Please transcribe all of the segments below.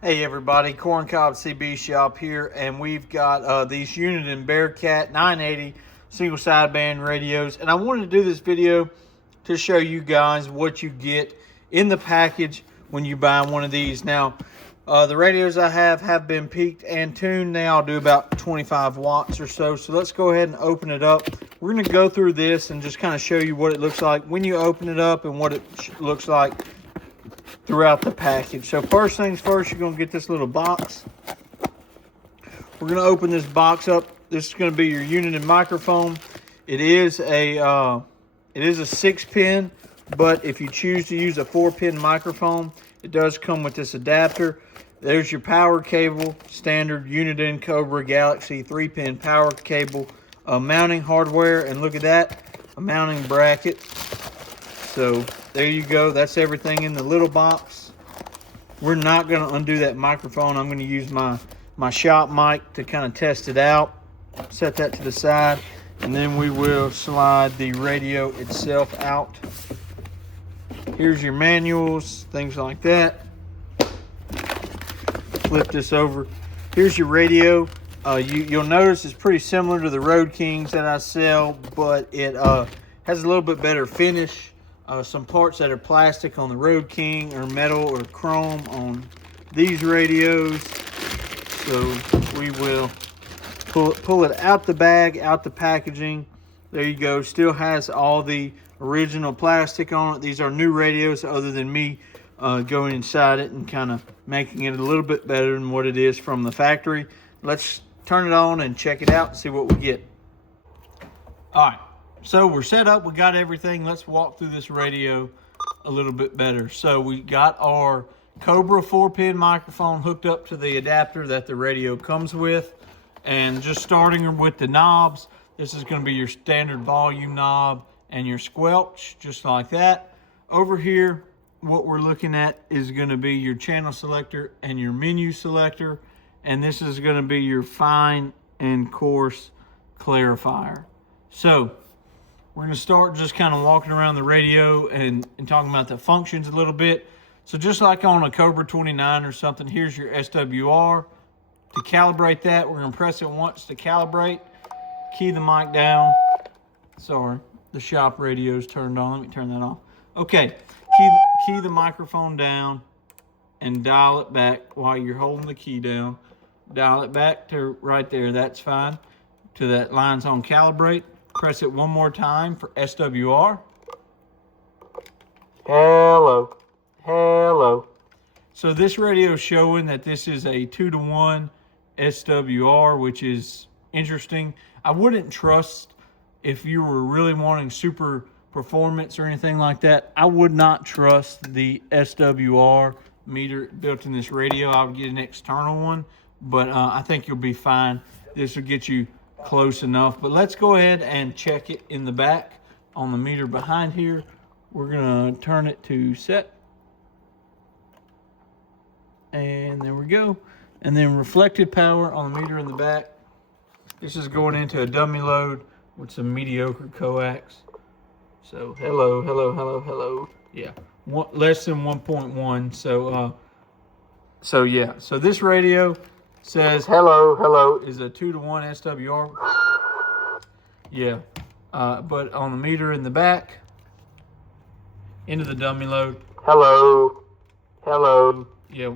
Hey everybody, Corncob CB Shop here, and we've got these Uniden Bearcat 980 single sideband radios, and I wanted to do this video to show you guys what you get in the package when you buy one of these. Now, the radios I have been peaked and tuned. They all do about 25 watts or so. So let's go ahead and open it up. We're going to go through this and just kind of show you what it looks like when you open it up and what it looks like throughout the package. So first things first, you're going to get this little box. We're going to open this box up. This is going to be your Uniden microphone. It is a 6-pin, but if you choose to use a 4-pin microphone, it does come with this adapter. There's your power cable, standard Uniden Cobra Galaxy 3-pin power cable, mounting hardware, and look at that, a mounting bracket. So there you go. That's everything in the little box. We're not going to undo that microphone. I'm going to use my shop mic to kind of test it out. Set that to the side. And then we will slide the radio itself out. Here's your manuals, things like that. Flip this over. Here's your radio. You'll notice it's pretty similar to the Road Kings that I sell, but it has a little bit better finish. Some parts that are plastic on the Road King or metal or chrome on these radios. So we will pull it out the bag, out the packaging. There you go. Still has all the original plastic on it. These are new radios other than me going inside it and kind of making it a little bit better than what it is from the factory. Let's turn it on and check it out and see what we get. All right. So we're set up, we got everything. Let's walk through this radio a little bit better. So we got our Cobra 4-pin microphone hooked up to the adapter that the radio comes with. And just starting with the knobs, this is going to be your standard volume knob and your squelch, just like that. Over here, what we're looking at is going to be your channel selector and your menu selector. And this is going to be your fine and coarse clarifier. So we're going to start just kind of walking around the radio and talking about the functions a little bit. So just like on a Cobra 29 or something, here's your SWR. To calibrate that, we're going to press it once to calibrate. Key the mic down. Sorry, the shop radio's turned on. Let me turn that off. Okay, key the microphone down and dial it back while you're holding the key down. Dial it back to right there. That's fine. To that line's on calibrate. Press it one more time for SWR. Hello. Hello. So this radio is showing that this is a 2-to-1 SWR, which is interesting. I wouldn't trust, if you were really wanting super performance or anything like that, I would not trust the SWR meter built in this radio. I would get an external one, but I think you'll be fine. This will get you close enough. But let's go ahead and check it in the back on the meter behind here. We're going to turn it to set. And there we go. And then reflected power on the meter in the back. This is going into a dummy load with some mediocre coax. So hello, hello, hello, hello. Yeah, less than 1.1. So yeah. So this radio says hello, hello is a 2-to-1 SWR. Yeah, but on the meter in the back, into the dummy load. Hello, hello. Yeah.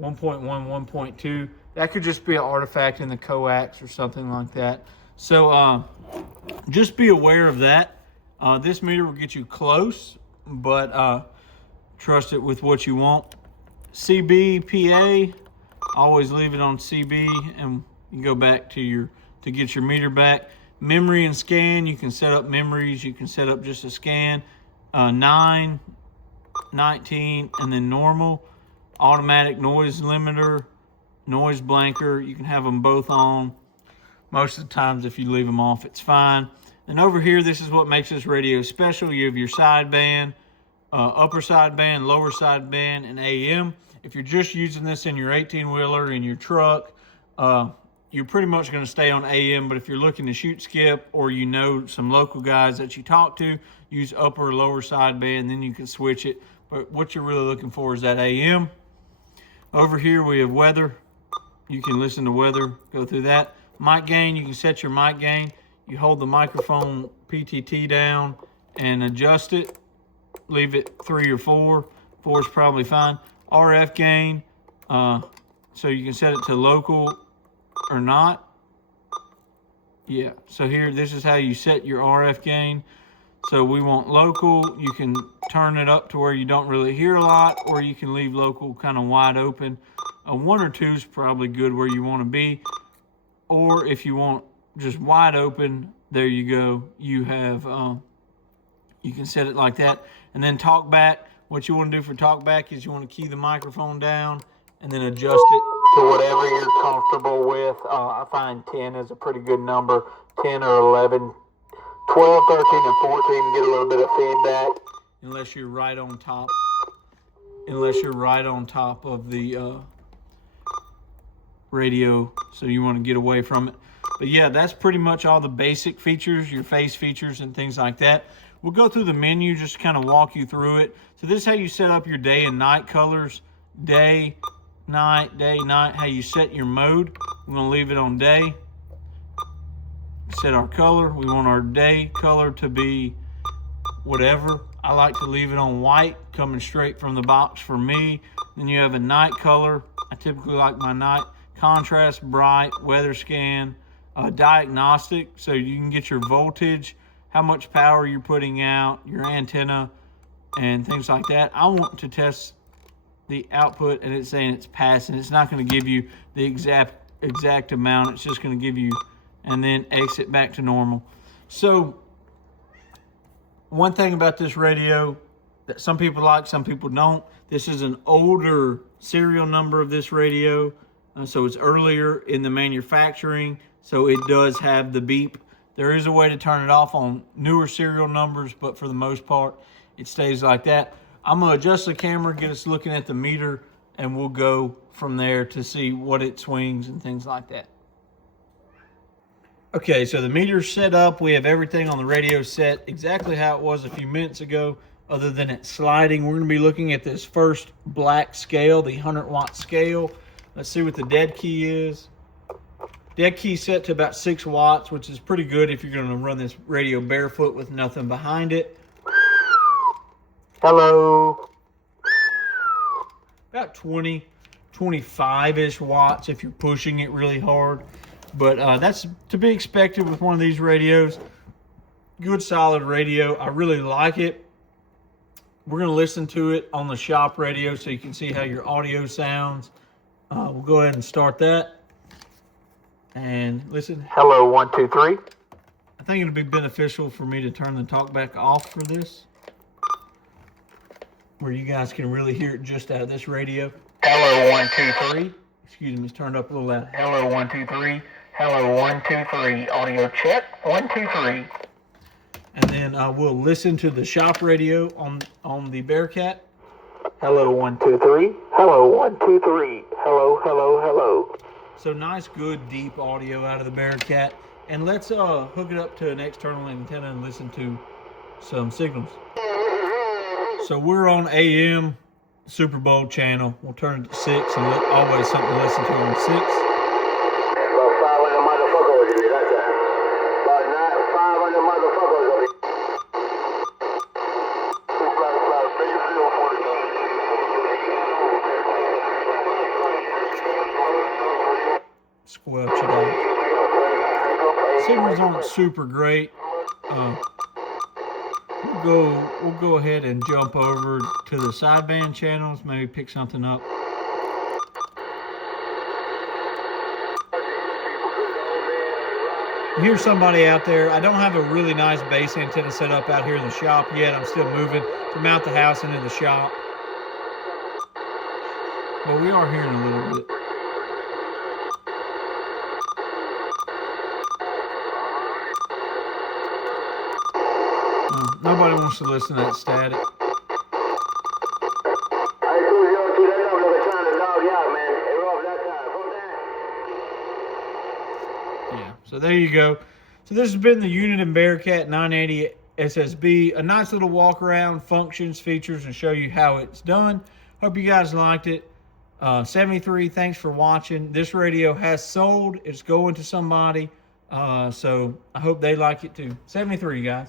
1.1, 1.2. That could just be an artifact in the coax or something like that. So just be aware of that. This meter will get you close, but trust it with what you want. CB, PA, always leave it on CB, and you can go back to get your meter back. Memory and scan, you can set up memories. You can set up just a scan. 9, 19, and then normal. Automatic noise limiter, noise blanker, you can have them both on. Most of the times if you leave them off, it's fine. And over here, this is what makes this radio special. You have your sideband, upper sideband, lower sideband, and AM. If you're just using this in your 18-wheeler, in your truck, you're pretty much going to stay on AM, but if you're looking to shoot skip or you know some local guys that you talk to, use upper or lower sideband, then you can switch it. But what you're really looking for is that AM. Over here we have weather. You can listen to weather, go through that. Mic gain, you can set your mic gain. You hold the microphone PTT down and adjust it. Leave it 3 or 4. 4 is probably fine. RF gain, so you can set it to local or not. Yeah, so here, this is how you set your RF gain. So we want local. You can turn it up to where you don't really hear a lot, or you can leave local kind of wide open. 1 or 2 is probably good where you want to be. Or if you want just wide open, there you go. You have, you can set it like that. And then talk back. What you want to do for talk back is you want to key the microphone down and then adjust it to whatever you're comfortable with. I find 10 is a pretty good number. 10 or 11, 12, 13, and 14 get a little bit of feedback. Unless you're right on top. Unless you're right on top of the radio, so you want to get away from it. But yeah, that's pretty much all the basic features, your face features and things like that. We'll go through the menu, just kind of walk you through it. So this is how you set up your day and night colors. Day, night, how you set your mode. We're going to leave it on day. Set our color. We want our day color to be whatever. I like to leave it on white, coming straight from the box for me. Then you have a night color. I typically like my night. Contrast, bright, weather scan, diagnostic, so you can get your voltage, how much power you're putting out, your antenna, and things like that. I want to test the output, and it's saying it's passing. It's not going to give you the exact amount. It's just going to give you, and then exit back to normal. So one thing about this radio that some people like, some people don't. This is an older serial number of this radio. So it's earlier in the manufacturing, so it does have the beep. There is a way to turn it off on newer serial numbers, but for the most part, it stays like that. I'm going to adjust the camera, get us looking at the meter, and we'll go from there to see what it swings and things like that. Okay, so the meter's set up. We have everything on the radio set exactly how it was a few minutes ago, other than it sliding. We're going to be looking at this first black scale, the 100-watt scale. Let's see what the dead key is. Dead key set to about 6 watts, which is pretty good if you're going to run this radio barefoot with nothing behind it. Hello. About 20, 25-ish watts if you're pushing it really hard. But that's to be expected with one of these radios. Good solid radio. I really like it. We're going to listen to it on the shop radio so you can see how your audio sounds. We'll go ahead and start that and listen. Hello, 1, 2, 3. I think it'll be beneficial for me to turn the talkback off for this, where you guys can really hear it just out of this radio. Hello, 1, 2, 3. Excuse me, it's turned up a little loud. Hello, 1, 2, 3. Hello, 1, 2, 3. Audio check. 1, 2, 3. And then we'll listen to the shop radio on the Bearcat. Hello, 1, 2, 3. Hello, 1, 2, 3. Hello, hello, hello. So nice, good, deep audio out of the Bearcat. And let's hook it up to an external antenna and listen to some signals. So we're on AM Super Bowl channel. We'll turn it to 6 and always something to listen to on 6. About 500 motherfuckers over here, that's that. About 500 motherfuckers over here. Squelch it out. Signals aren't super great. We'll go ahead and jump over to the sideband channels, maybe pick something up. Here's somebody out there. I don't have a really nice bass antenna set up out here in the shop yet. I'm still moving from out the house into the shop. But we are hearing a little bit. Nobody wants to listen to that static. Yeah, so there you go. So this has been the Uniden Bearcat 980 SSB. A nice little walk around, functions, features, and show you how it's done. Hope you guys liked it. 73, thanks for watching. This radio has sold. It's going to somebody. So I hope they like it too. 73, guys.